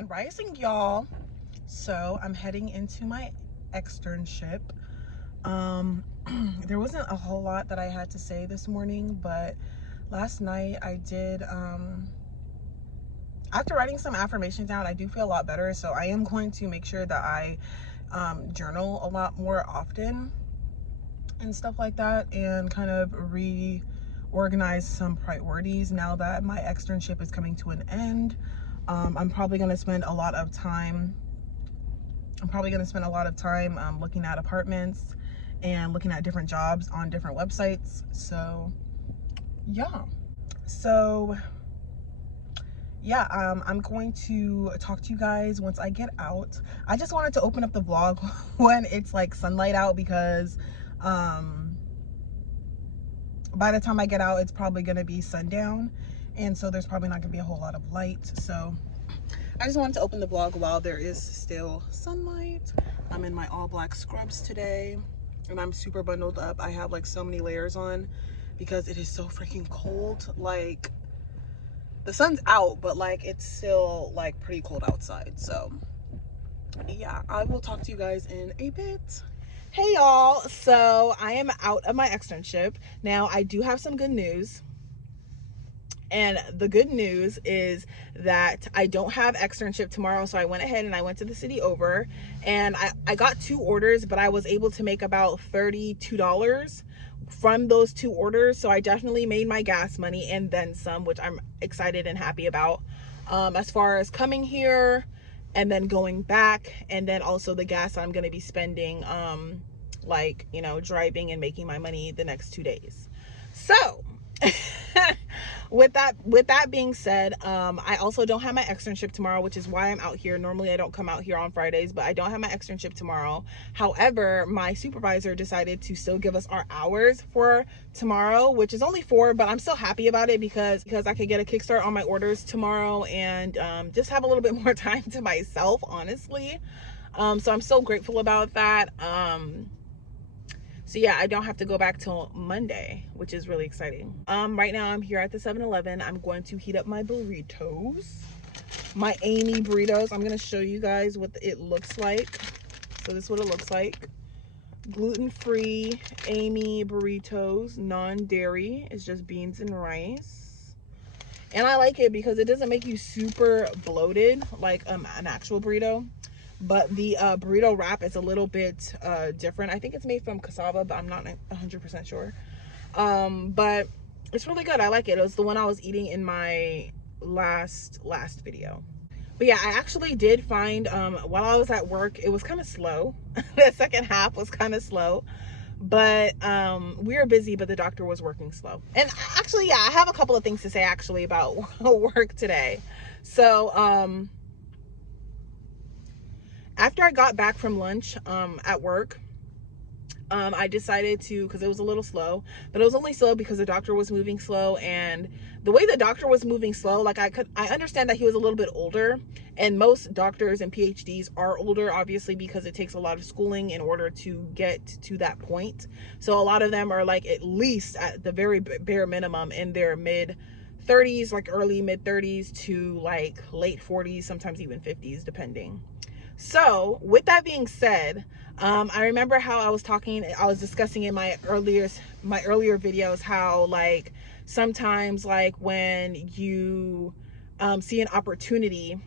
Grand Rising, y'all. So I'm heading into my externship. There wasn't a whole lot that I had to say this morning, but last night I did, after writing some affirmations down, I do feel a lot better. So I am going to make sure that I journal a lot more often and stuff like that, and kind of reorganize some priorities now that my externship is coming to an end. I'm probably going to spend a lot of time looking at apartments and looking at different jobs on different websites. So I'm going to talk to you guys once I get out. I just wanted to open up the vlog when it's like sunlight out, because by the time I get out, it's probably going to be sundown, and so there's probably not going to be a whole lot of light. So I just wanted to open the vlog while there is still sunlight. I'm in my all black scrubs today, and I'm super bundled up. I have like so many layers on because it is so freaking cold. Like, the sun's out, but like it's still like pretty cold outside. So yeah, I will talk to you guys in a bit. Hey y'all, so I am out of my externship. Now I do have some good news. And the good news is that I don't have externship tomorrow. So I went ahead and I went to the city over, and I got 2 orders, but I was able to make about $32 from those 2 orders. So I definitely made my gas money and then some, which I'm excited and happy about. As far as coming here and then going back, and then also the gas I'm going to be spending, like, you know, driving and making my money the next 2 days. So with that being said, I also don't have my externship tomorrow, which is why I'm out here. Normally I don't come out here on Fridays, but I don't have my externship tomorrow. However, my supervisor decided to still give us our hours for tomorrow, which is only 4, but I'm still happy about it because I could get a kickstart on my orders tomorrow and just have a little bit more time to myself, honestly. So I'm so grateful about that. So yeah, I don't have to go back till Monday, which is really exciting. Right now I'm here at the 7-Eleven. I'm going to heat up my burritos, my Amy burritos. I'm gonna show you guys what it looks like. So this is what it looks like. Gluten-free Amy burritos, non-dairy. It's just beans and rice. And I like it because it doesn't make you super bloated like an actual burrito. But the burrito wrap is a little bit different. I think it's made from cassava, but I'm not 100% sure. But it's really good. I like it. It was the one I was eating in my last video. But yeah, I actually did find, while I was at work, it was kind of slow. The second half was kind of slow. But we were busy, but the doctor was working slow. And actually, yeah, I have a couple of things to say actually about work today. So, after I got back from lunch at work, I decided to, because it was a little slow, but it was only slow because the doctor was moving slow. And the way the doctor was moving slow, like I understand that he was a little bit older, and most doctors and PhDs are older, obviously, because it takes a lot of schooling in order to get to that point. So a lot of them are like at least at the very bare minimum in their mid 30s, like early mid 30s to like late 40s, sometimes even 50s, depending. So with that being said, I remember how I was discussing in my earlier videos how like sometimes like when you see an opportunity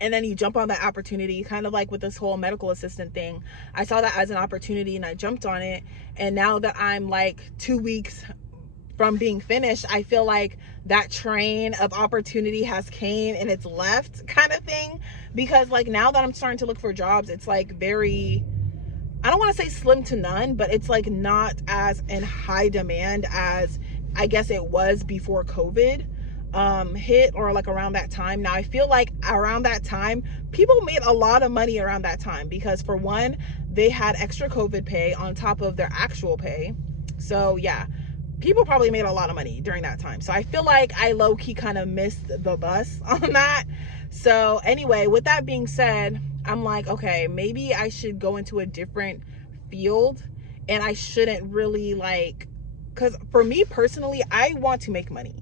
and then you jump on that opportunity, kind of like with this whole medical assistant thing. I saw that as an opportunity and I jumped on it. And now that I'm like 2 weeks from being finished, I feel like that train of opportunity has came and it's left, kind of thing. Because like now that I'm starting to look for jobs, it's like very, I don't want to say slim to none, but it's like not as in high demand as I guess it was before COVID hit, or like around that time. Now I feel like around that time people made a lot of money around that time, because for one, they had extra COVID pay on top of their actual pay. So yeah, people probably made a lot of money during that time. So I feel like I low-key kind of missed the bus on that. So anyway, with that being said, I'm like, okay, maybe I should go into a different field, and I shouldn't really like, because for me personally, I want to make money.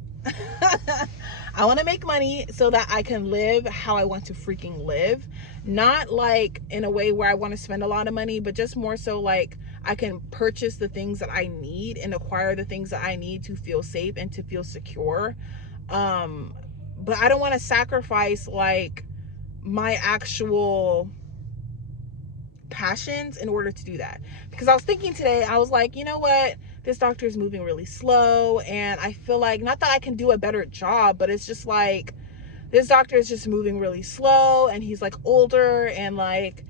I want to make money so that I can live how I want to freaking live. Not like in a way where I want to spend a lot of money, but just more so like I can purchase the things that I need and acquire the things that I need to feel safe and to feel secure. But I don't want to sacrifice like my actual passions in order to do that. Because I was thinking today, I was like, you know what? This doctor is moving really slow, and I feel like, not that I can do a better job, but it's just like this doctor is just moving really slow, and he's like older, and like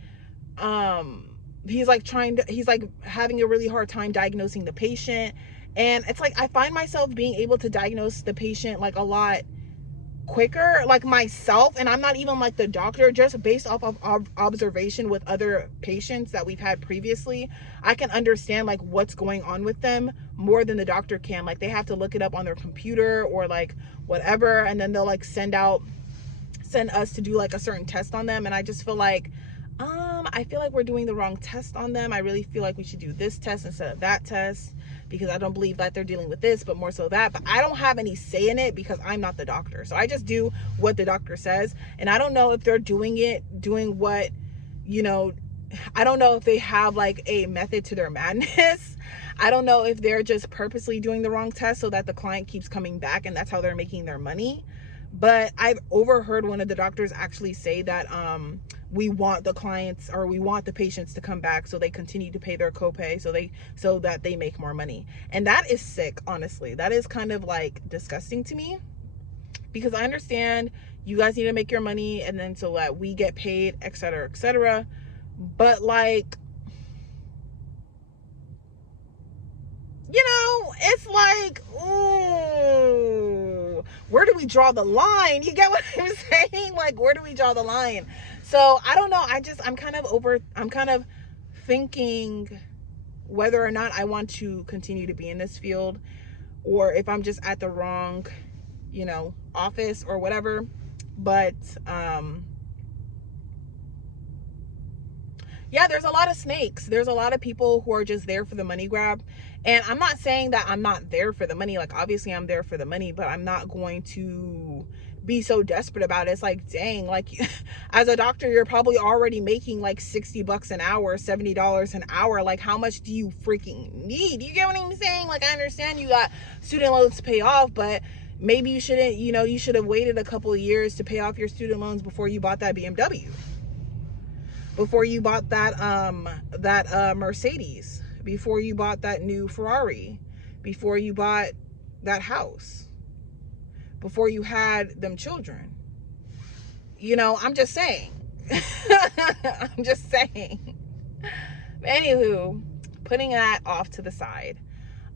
he's like he's like having a really hard time diagnosing the patient. And it's like I find myself being able to diagnose the patient like a lot quicker, like myself, and I'm not even like the doctor, just based off of observation with other patients that we've had previously. I can understand like what's going on with them more than the doctor can. Like they have to look it up on their computer or like whatever, and then they'll like send us to do like a certain test on them, and I just feel like I feel like we're doing the wrong test on them. I really feel like we should do this test instead of that test, because I don't believe that they're dealing with this, but more so that. But I don't have any say in it because I'm not the doctor. So I just do what the doctor says. And I don't know if they're doing what, you know, I don't know if they have like a method to their madness. I don't know if they're just purposely doing the wrong test so that the client keeps coming back and that's how they're making their money. But I've overheard one of the doctors actually say that we want the clients, or we want the patients to come back so they continue to pay their copay so that they make more money. And that is sick, honestly. That is kind of like disgusting to me, because I understand you guys need to make your money and then so that we get paid, etc., etc. But like, you know, it's like, ooh, where do we draw the line? You get what I'm saying? Like, where do we draw the line? So I don't know. I'm kind of thinking whether or not I want to continue to be in this field, or if I'm just at the wrong, you know, office or whatever. But yeah, there's a lot of snakes. There's a lot of people who are just there for the money grab. And I'm not saying that I'm not there for the money. Like, obviously I'm there for the money, but I'm not going to be so desperate about it. It's like, dang, like as a doctor, you're probably already making like $60 an hour, $70 an hour. Like, how much do you freaking need? You get what I'm saying? Like, I understand you got student loans to pay off, but maybe you shouldn't, you know, you should have waited a couple of years to pay off your student loans before you bought that BMW. Before you bought that Mercedes, before you bought that new Ferrari, before you bought that house, before you had them children. You know, I'm just saying. I'm just saying. Anywho, putting that off to the side.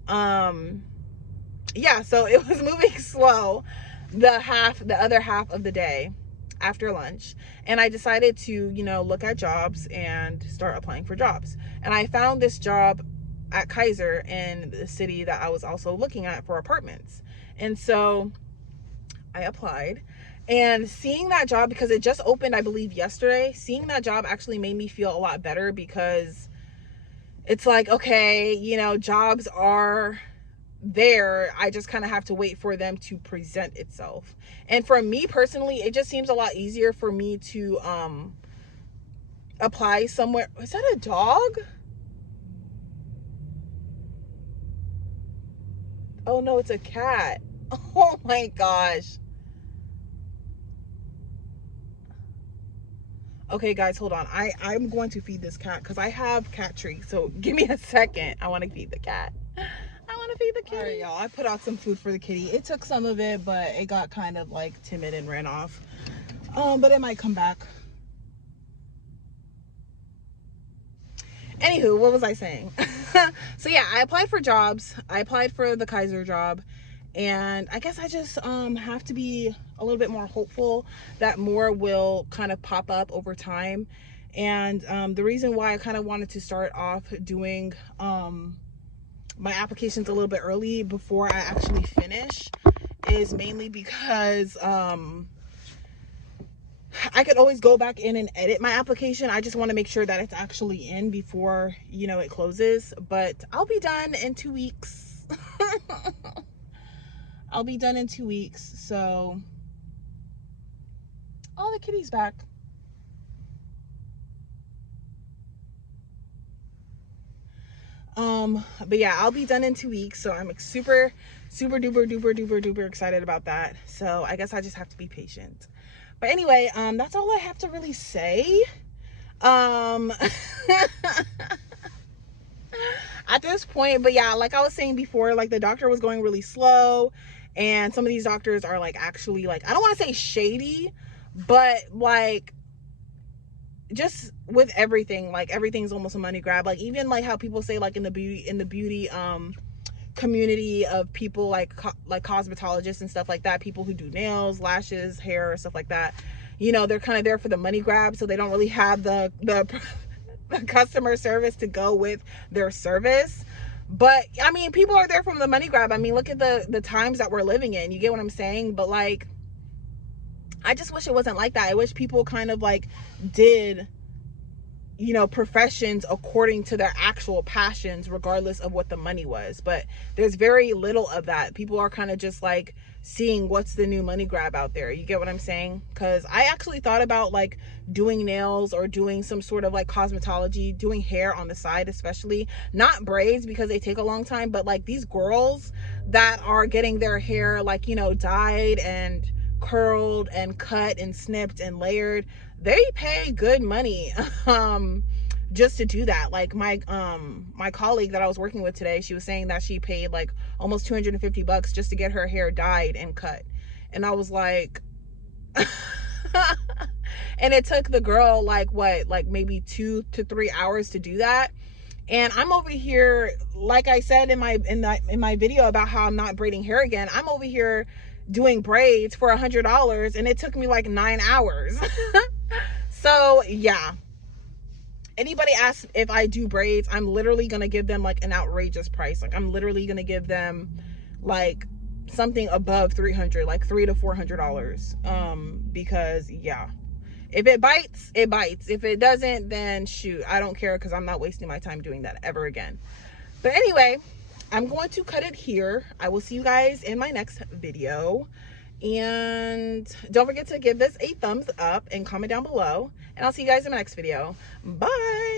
Yeah, so it was moving slow the other half of the day after lunch, and I decided to, you know, look at jobs and start applying for jobs. And I found this job at Kaiser in the city that I was also looking at for apartments. And so I applied, and seeing that job, because it just opened, I believe, yesterday, seeing that job actually made me feel a lot better, because it's like, okay, you know, jobs are there. I just kind of have to wait for them to present itself. And for me personally, it just seems a lot easier for me to apply somewhere. Is that a dog? Oh no, it's a cat. Oh my gosh. Okay guys, hold on. I'm going to feed this cat because I have cat treats. So give me a second. I want to feed the cat. I want to feed the kitty. All right, y'all. I put out some food for the kitty. It took some of it, but it got kind of like timid and ran off. But it might come back. Anywho, what was I saying? So yeah, I applied for jobs. I applied for the Kaiser job, and I guess I just have to be a little bit more hopeful that more will kind of pop up over time. And the reason why I kind of wanted to start off doing my applications a little bit early before I actually finish is mainly because I could always go back in and edit my application. I just want to make sure that it's actually in before, you know, it closes. But I'll be done in 2 weeks. I'll be done in 2 weeks. So, oh, the kitty's back. But yeah, I'll be done in 2 weeks. So I'm super duper excited about that. So I guess I just have to be patient. But anyway, that's all I have to really say. At this point, but yeah, like I was saying before, like the doctor was going really slow, and some of these doctors are like actually like, I don't want to say shady, but like just with everything, like everything's almost a money grab. Like even like how people say like in the beauty community of people like cosmetologists and stuff like that, people who do nails, lashes, hair, stuff like that, you know, they're kind of there for the money grab, so they don't really have the customer service to go with their service. But I mean, people are there from the money grab. I mean, look at the times that we're living in, you get what I'm saying? But like, I just wish it wasn't like that. I wish people kind of like did, you know, professions according to their actual passions, regardless of what the money was. But there's very little of that. People are kind of just like seeing what's the new money grab out there. You get what I'm saying? Because I actually thought about like doing nails or doing some sort of like cosmetology, doing hair on the side, especially not braids because they take a long time, but like these girls that are getting their hair like, you know, dyed and curled and cut and snipped and layered, they pay good money just to do that. Like my colleague that I was working with today, she was saying that she paid like almost $250 just to get her hair dyed and cut. And I was like and it took the girl like what, like maybe 2 to 3 hours to do that. And I'm over here, like I said in my video about how I'm not braiding hair again, I'm over here doing braids for $100 and it took me like 9 hours. So yeah, anybody asks if I do braids, I'm literally gonna give them like an outrageous price. Like I'm literally gonna give them like something above $300, like $300 to $400. Because yeah, if it bites, it bites. If it doesn't, then shoot, I don't care, because I'm not wasting my time doing that ever again. But anyway, I'm going to cut it here. I will see you guys in my next video. And don't forget to give this a thumbs up and comment down below. And I'll see you guys in my next video. Bye.